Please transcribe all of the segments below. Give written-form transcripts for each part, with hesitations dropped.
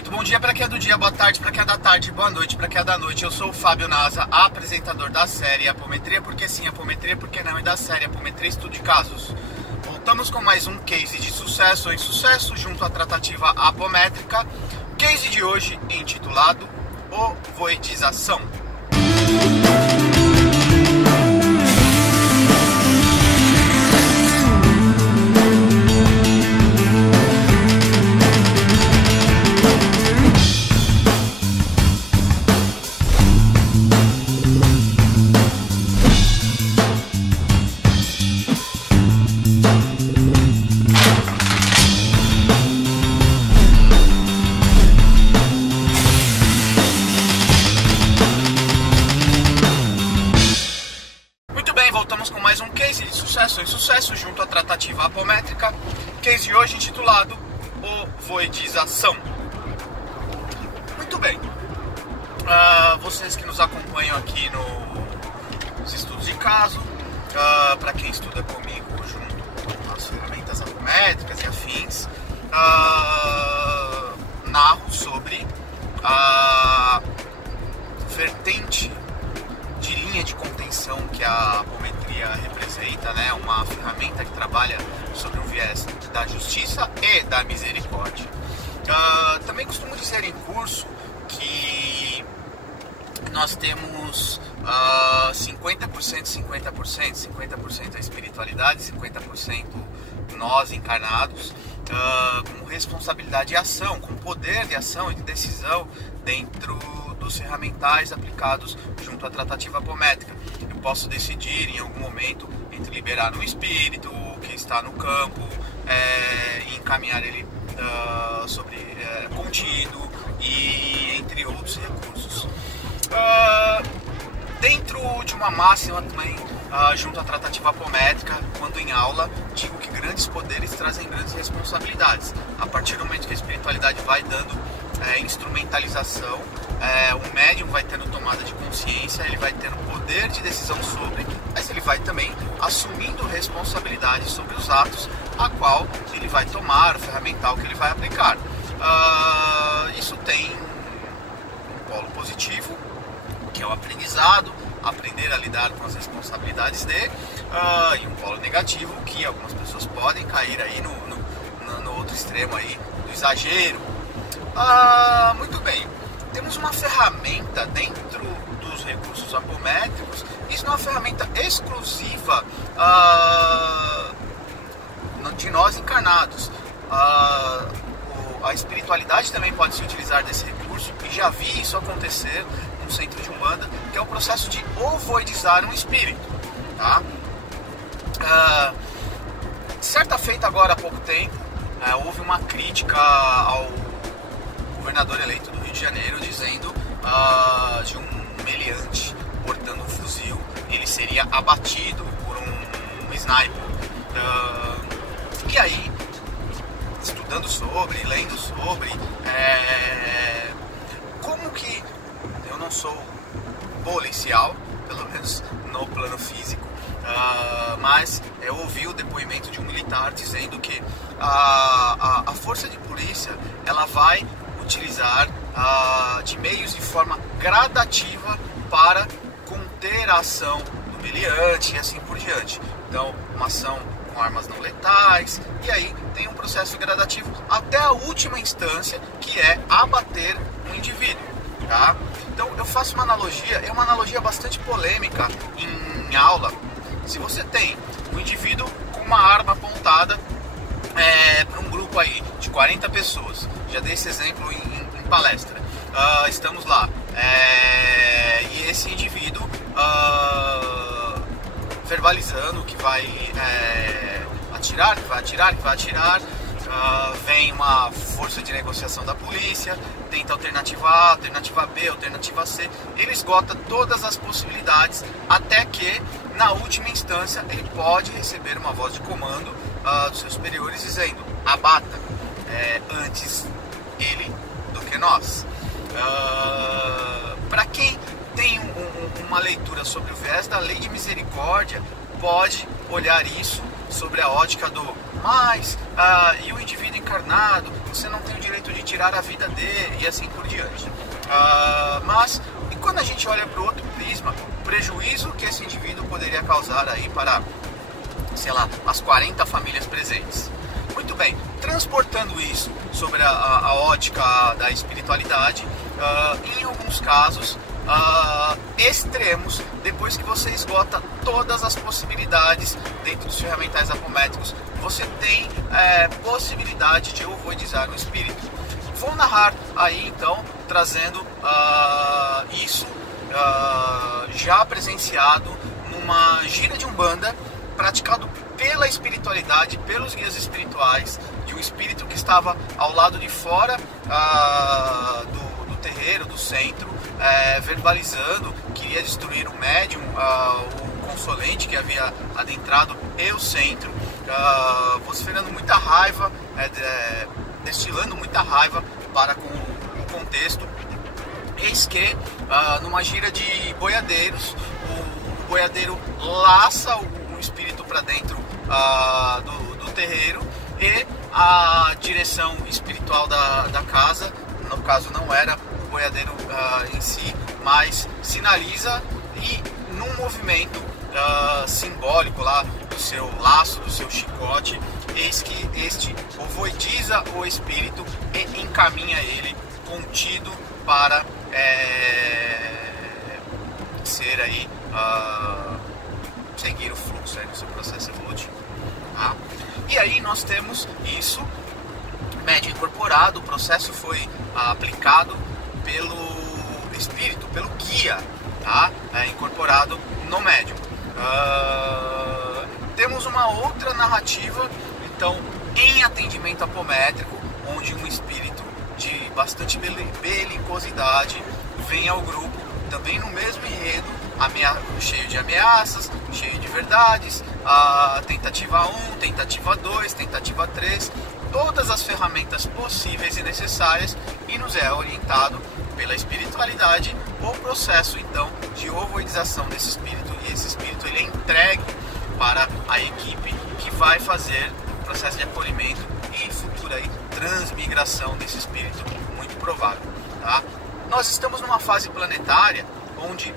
Muito bom dia para quem é do dia, boa tarde para quem é da tarde, boa noite para quem é da noite. Eu sou o Fábio Nasa, apresentador da série Apometria, porque sim, Apometria, porque não, e da série Apometria Estudo de Casos. Voltamos com mais um case de sucesso ou insucesso junto à tratativa apométrica. Case de hoje intitulado Ovoidização. Voltamos com mais um case de sucesso ou insucesso junto à tratativa apométrica. Case de hoje intitulado Ovoidização. Muito bem, vocês que nos acompanham aqui nos estudos de caso, para quem estuda comigo junto com as ferramentas apométricas e afins, narro sobre a vertente de linha de contenção que a apometria representa, né? Uma ferramenta que trabalha sobre o viés da justiça e da misericórdia. Também costumo dizer em curso que nós temos 50%, 50% a espiritualidade, 50% nós encarnados, com responsabilidade e ação, com poder de ação e de decisão dentro dos ferramentais aplicados junto à tratativa apométrica. Eu posso decidir em algum momento entre liberar um espírito que está no campo e encaminhar ele sobre contido e entre outros recursos. Dentro de uma máxima também, junto à tratativa apométrica, quando em aula, digo que grandes poderes trazem grandes responsabilidades. A partir do momento que a espiritualidade vai dando instrumentalização, o médium vai tendo tomada de consciência, ele vai tendo poder de decisão sobre, mas ele vai também assumindo responsabilidade sobre os atos a qual ele vai tomar, o ferramental que ele vai aplicar. Isso tem um polo positivo, que é o aprendizado, aprender a lidar com as responsabilidades e um polo negativo, que algumas pessoas podem cair aí no outro extremo aí, do exagero. Muito bem, temos uma ferramenta dentro dos recursos apométricos. Isso não é uma ferramenta exclusiva de nós encarnados. A espiritualidade também pode se utilizar desse recurso, e já vi isso acontecer no centro de Umbanda, que é o processo de ovoidizar um espírito, tá? Certa feita agora há pouco tempo, houve uma crítica ao governador eleito do Rio de Janeiro, dizendo de um meliante portando um fuzil, ele seria abatido por um sniper. E aí, estudando sobre, lendo sobre, como que eu não sou policial, pelo menos no plano físico, mas eu ouvi o depoimento de um militar dizendo que a força de polícia ela vai utilizar de meios de forma gradativa para conter a ação do meliante e assim por diante. Então, uma ação com armas não letais, e aí tem um processo gradativo até a última instância, que é abater o indivíduo, tá? Então, eu faço uma analogia, é uma analogia bastante polêmica em aula. Se você tem um indivíduo com uma arma apontada para um grupo aí de 40 pessoas, já dei esse exemplo em palestra, estamos lá, e esse indivíduo verbalizando que vai atirar, que vai atirar, vem uma força de negociação da polícia, tenta alternativa A, alternativa B, alternativa C, ele esgota todas as possibilidades, até que na última instância ele pode receber uma voz de comando dos seus superiores dizendo: abata, antes ele do que nós. Para quem tem uma leitura sobre o viés da lei de misericórdia, pode olhar isso sobre a ótica do e o indivíduo encarnado, você não tem o direito de tirar a vida dele e assim por diante. Mas, e quando a gente olha para o outro prisma, o prejuízo que esse indivíduo poderia causar aí para, sei lá, as 40 famílias presentes. Muito bem, transportando isso sobre a ótica da espiritualidade, em alguns casos extremos, depois que você esgota todas as possibilidades dentro dos ferramentais apométricos, você tem possibilidade de ovoidizar no espírito. Vou narrar aí então, trazendo isso já presenciado numa gira de Umbanda, praticado pela espiritualidade, pelos guias espirituais, de um espírito que estava ao lado de fora do terreiro, do centro, verbalizando, queria destruir o médium, o consolente que havia adentrado e o centro, vociferando muita raiva, destilando muita raiva para com o contexto. Eis que, numa gira de boiadeiros, o boiadeiro laça o espírito para dentro do terreiro, e a direção espiritual da casa, no caso não era o boiadeiro em si, mas sinaliza, e num movimento simbólico lá do seu laço, do seu chicote, eis que este ovoidiza o espírito e encaminha ele contido para ser aí seguir o fluxo aí no seu processo evolutivo, tá? E aí nós temos isso, médium incorporado, o processo foi aplicado pelo espírito, pelo guia, tá? Incorporado no médium. Temos uma outra narrativa, então, em atendimento apométrico, onde um espírito de bastante belicosidade vem ao grupo, também no mesmo enredo, cheio de ameaças, cheio de verdades, tentativa 1, tentativa 2, tentativa 3, todas as ferramentas possíveis e necessárias, e nos é orientado pela espiritualidade o processo então de ovoidização desse espírito, e esse espírito ele é entregue para a equipe que vai fazer o processo de acolhimento e futura aí, transmigração desse espírito, muito provável, tá? Nós estamos numa fase planetária onde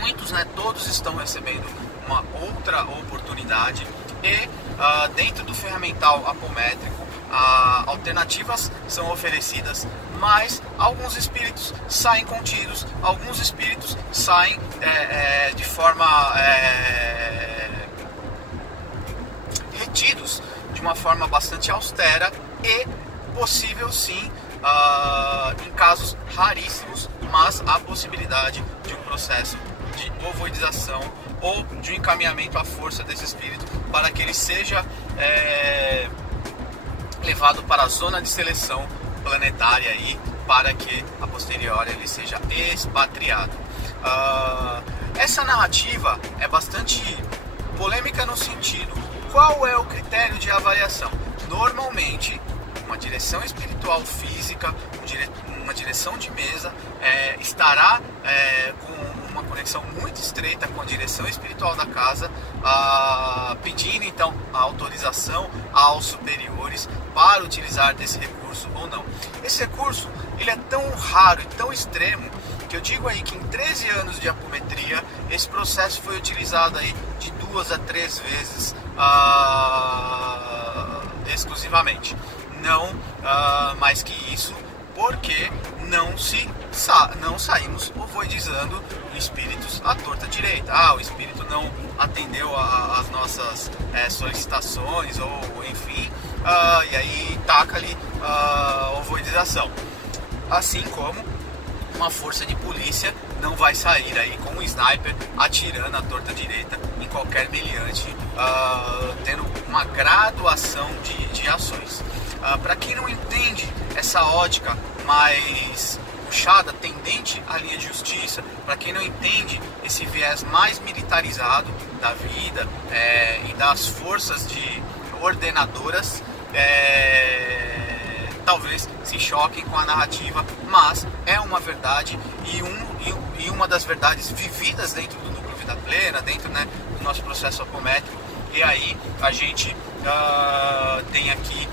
muitos, todos estão recebendo uma outra oportunidade, e dentro do ferramental apométrico alternativas são oferecidas, mas alguns espíritos saem contidos, alguns espíritos saem de forma retidos, de uma forma bastante austera, e possível sim, em casos raríssimos, mas há possibilidade de um processo de ovoidização ou de um encaminhamento à força desse espírito para que ele seja levado para a zona de seleção planetária aí, para que a posteriori ele seja expatriado. Essa narrativa é bastante polêmica no sentido, qual é o critério de avaliação? Normalmente, uma direção espiritual física, uma direção de mesa, estará com uma conexão muito estreita com a direção espiritual da casa, pedindo então a autorização aos superiores para utilizar desse recurso ou não. Esse recurso ele é tão raro e tão extremo que eu digo aí que em 13 anos de apometria esse processo foi utilizado aí de 2 a 3 vezes exclusivamente, não mais que isso, porque não saímos ovoidizando espíritos à torta direita. O espírito não atendeu às nossas solicitações, ou enfim, e aí taca ali ovoidização. Assim como uma força de polícia não vai sair aí com um sniper atirando à torta direita em qualquer meliante, tendo uma graduação de ações. Para quem não entende essa ótica mais puxada, tendente à linha de justiça, para quem não entende esse viés mais militarizado da vida e das forças ordenadoras, talvez se choquem com a narrativa, mas é uma verdade e uma das verdades vividas dentro do núcleo Vida Plena, dentro do nosso processo apométrico. E aí a gente tem aqui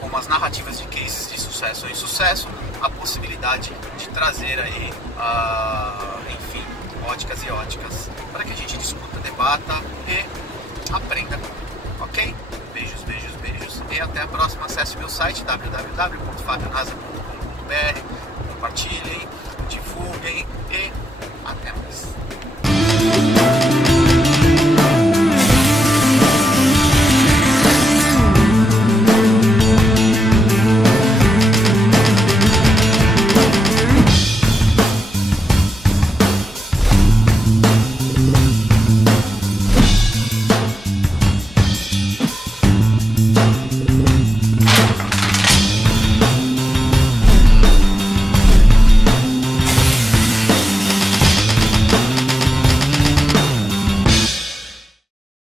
como as narrativas de cases de sucesso ou insucesso, a possibilidade de trazer aí, enfim, óticas e óticas, para que a gente discuta, debata e aprenda, ok? Beijos, beijos, beijos e até a próxima. Acesse meu site www.fabionasa.com.br, compartilhem, divulguem e até mais.